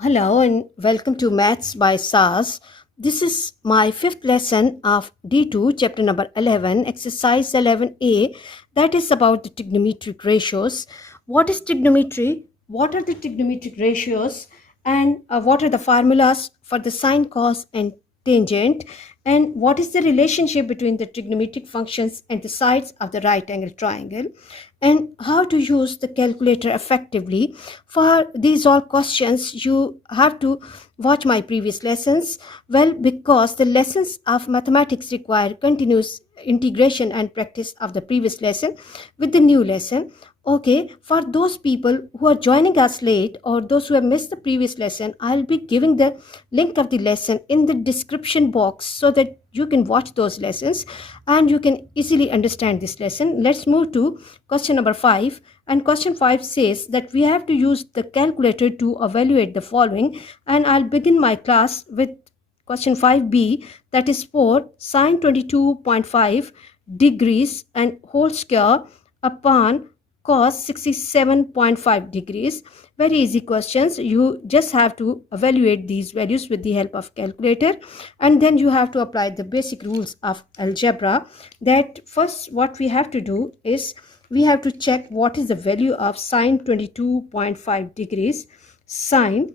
Hello and welcome to Maths by SAS. This is my fifth lesson of D2, chapter number 11, exercise 11A, that is about the trigonometric ratios. What is trigonometry? What are the trigonometric ratios? And what are the formulas for the sine, cos, and tangent? And what is the relationship between the trigonometric functions and the sides of the right angle triangle? And how to use the calculator effectively. For these all questions, you have to watch my previous lessons. Well, because the lessons of mathematics require continuous integration and practice of the previous lesson with the new lesson. Okay, for those people who are joining us late or those who have missed the previous lesson, I'll be giving the link of the lesson in the description box so that you can watch those lessons and you can easily understand this lesson. Let's move to question number 5. And question 5 says that we have to use the calculator to evaluate the following. And I'll begin my class with question 5b, that is for sine 22.5 degrees and whole square upon cos 67.5 degrees. Very easy questions. You just have to evaluate these values with the help of calculator, and then you have to apply the basic rules of algebra. That first what we have to do is we have to check what is the value of sine 22.5 degrees. Sine,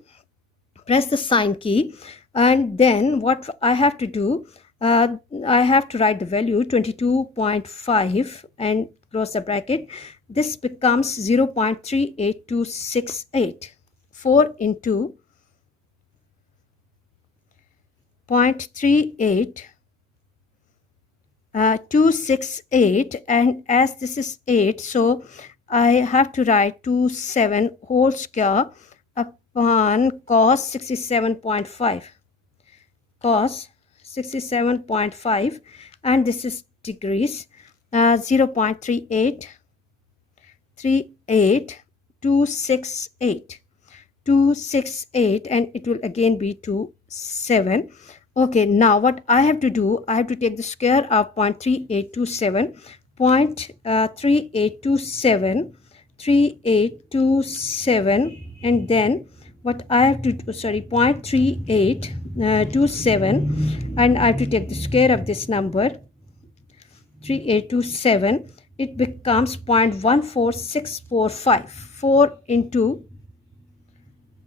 press the sine key, and then what I have to do, I have to write the value 22.5 and close the bracket. This becomes 0.38268. 4 into 0.38 268, and as this is 8, so I have to write 27 whole square upon cos 67.5. Cos 67.5, and this is degrees. 0.38 268, and it will again be 27. Okay, now what I have to do, I have to take the square of 0.3827, 3827, and then what I have to do, 0.3827, and I have to take the square of this number 3827. It becomes 0.14645. 4 into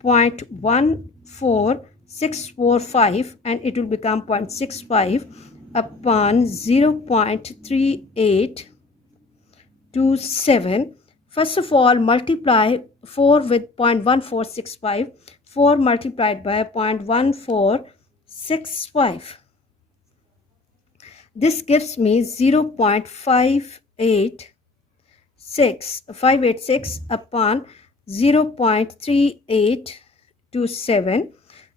0.14645, and it will become 0.65 upon 0.3827. First of all, multiply 4 with 0.1465. 4 multiplied by 0.1465. This gives me 0.586 upon 0.3827.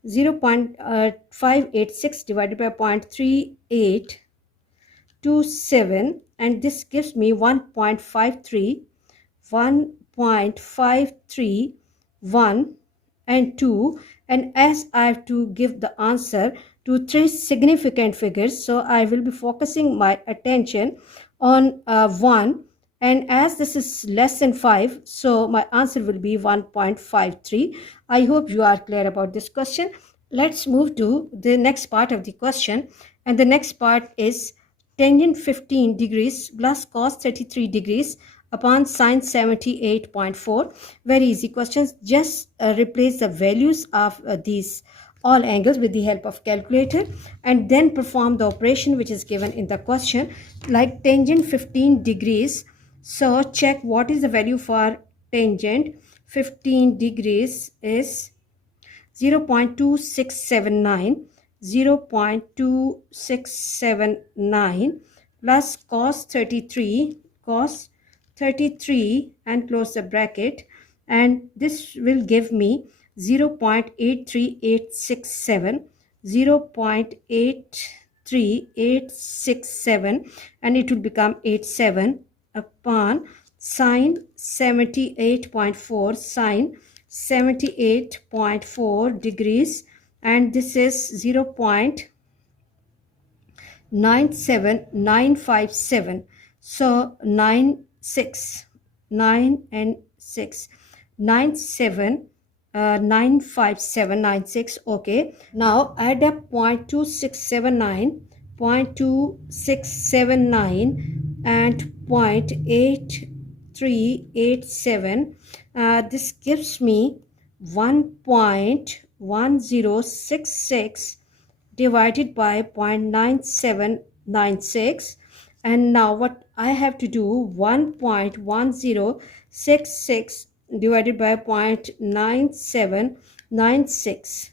0.586 divided by 0.3827, and this gives me 1.531 and 2. And as I have to give the answer to 3 significant figures, so I will be focusing my attention on 1, and as this is less than 5, so my answer will be 1.53. I hope you are clear about this question. Let's move to the next part of the question, and the next part is tangent 15 degrees plus cos 33 degrees upon sine 78.4. Very easy questions. Just replace the values of these all angles with the help of calculator, and then perform the operation which is given in the question. Like tangent 15 degrees, so check what is the value for tangent 15 degrees is 0.2679. 0.2679 plus cos 33 and close the bracket, and this will give me 0.83867. 0.83867, and it will become 87 upon sine 78.4. Sine 78.4 degrees, and this is 0.97957. So 9 and 6, 97 95796. Okay, now add up 0.2679, 0.2679 and 0.8387. This gives me 1.1066 divided by 0.9796. And now what I have to do, 1.1066 divided by 0.9796,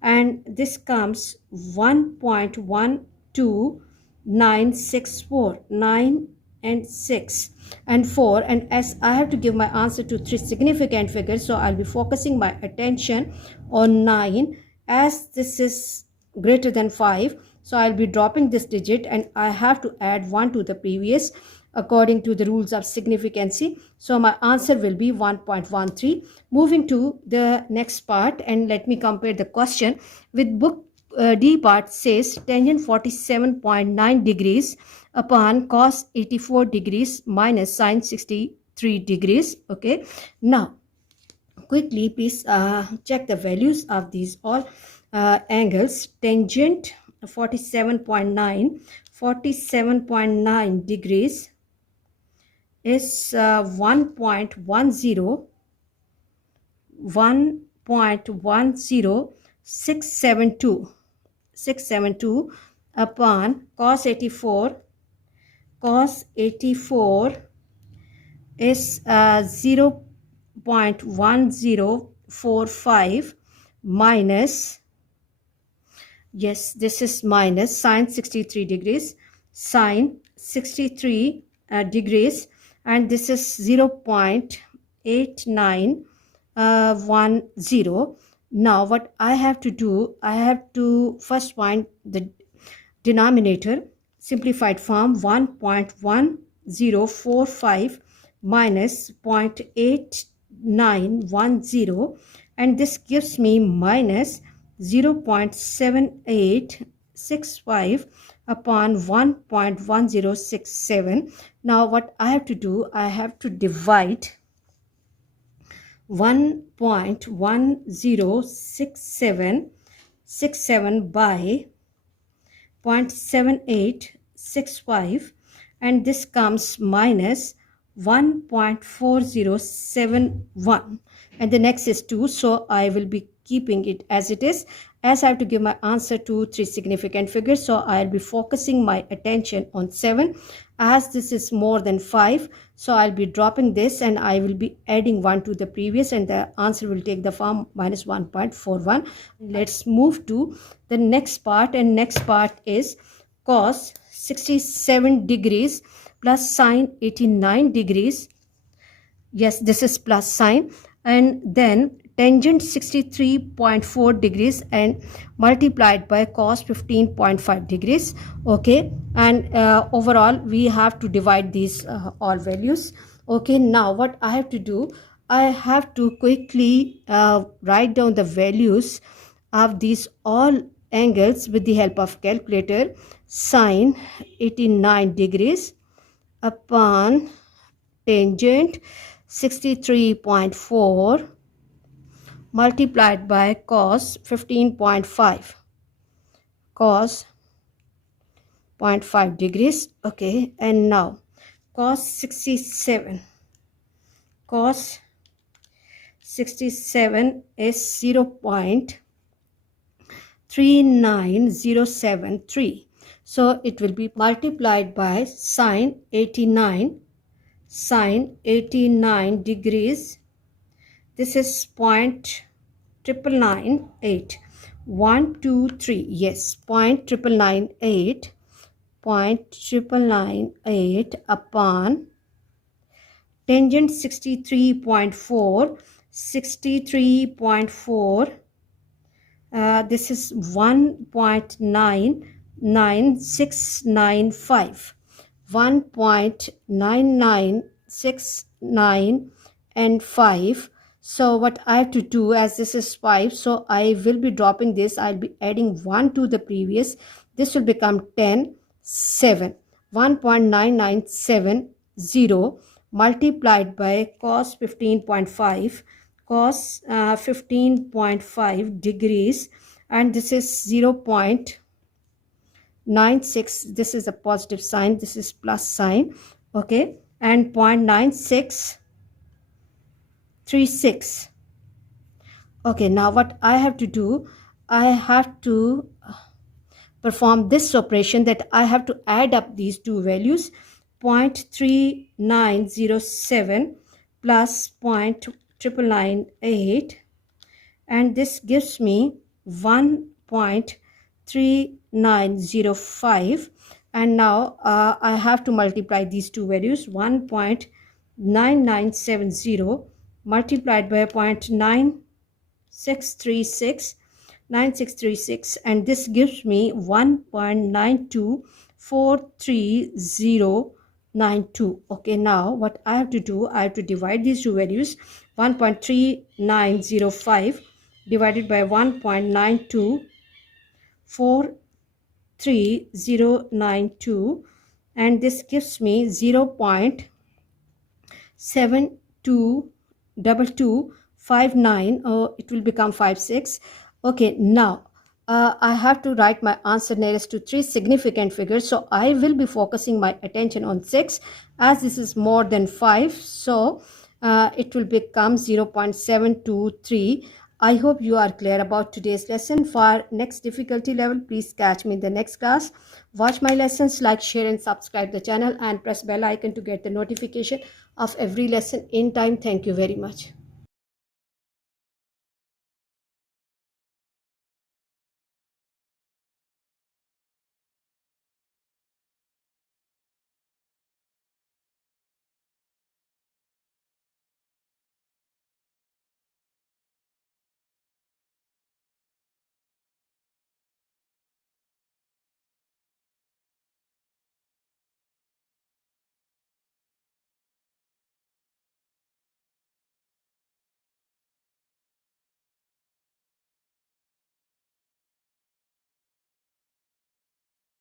and this comes 1.12964. 9 and 6 and 4, and as I have to give my answer to three significant figures, so I'll be focusing my attention on 9. As this is greater than 5, so I'll be dropping this digit and I have to add 1 to the previous according to the rules of significancy. So my answer will be 1.13. Moving to the next part, and let me compare the question with book D part. Says tangent 47.9 degrees upon cos 84 degrees minus sine 63 degrees. Okay, now quickly please check the values of these all angles. Tangent 47.9 degrees is 1.10672 upon cos 84. Cos 84 is 0.1045 minus, yes, this is minus sine 63 degrees, sine 63 degrees, and this is 0.8910. Now what I have to do, I have to first find the denominator. Simplified form, 1.1045 minus 0.8910, and this gives me minus 0.7865 upon 1.1067. Now what I have to do, I have to divide 1.1067 by 0.7865, and this comes minus 1.4071, and the next is 2, so I will be keeping it as it is, as I have to give my answer to three significant figures. So I'll be focusing my attention on 7. As this is more than 5, so I'll be dropping this and I will be adding 1 to the previous, and the answer will take the form minus 1.41. Let's move to the next part, and next part is cos 67 degrees plus sine 89 degrees. Yes, this is plus sign, and then tangent 63.4 degrees and multiplied by cos 15.5 degrees. Okay, and overall we have to divide these all values. Okay, now what I have to do, I have to quickly write down the values of these all angles with the help of calculator. Sine 89 degrees upon tangent 63.4 multiplied by cos 15.5, cos 0.5 degrees. Okay, and now cos 67, cos 67 is 0.39073, so it will be multiplied by sine 89, sine 89 degrees. This is 0.998. 1, 2, 3. Yes, 0.998. 0.998 upon tangent 63.4. 63.4. This is 1.99695. 1.9969 and 5. So what I have to do, as this is 5, so I will be dropping this, I'll be adding 1 to the previous. This will become 10, 7. 1.9970 multiplied by cos 15.5, cos 15.5 degrees, and this is 0.96. This is a positive sign, this is plus sign, okay, and 0.9636. Okay, now what I have to do, I have to perform this operation, that I have to add up these two values, 0.3907 plus 0.998, and this gives me 1.3905. and now I have to multiply these two values, 1.9970 multiplied by 0.9636, and this gives me 1.92439092. Okay, now what I have to do, I have to divide these two values, 1.3905 divided by 1.92439092, and this gives me 0.722259. It will become 56. Okay, now I have to write my answer nearest to three significant figures, so I will be focusing my attention on 6, as this is more than 5, so it will become 0.723. I hope you are clear about today's lesson. For next difficulty level, please catch me in the next class. Watch my lessons, like, share and subscribe the channel, and press bell icon to get the notification of every lesson in time. Thank you very much.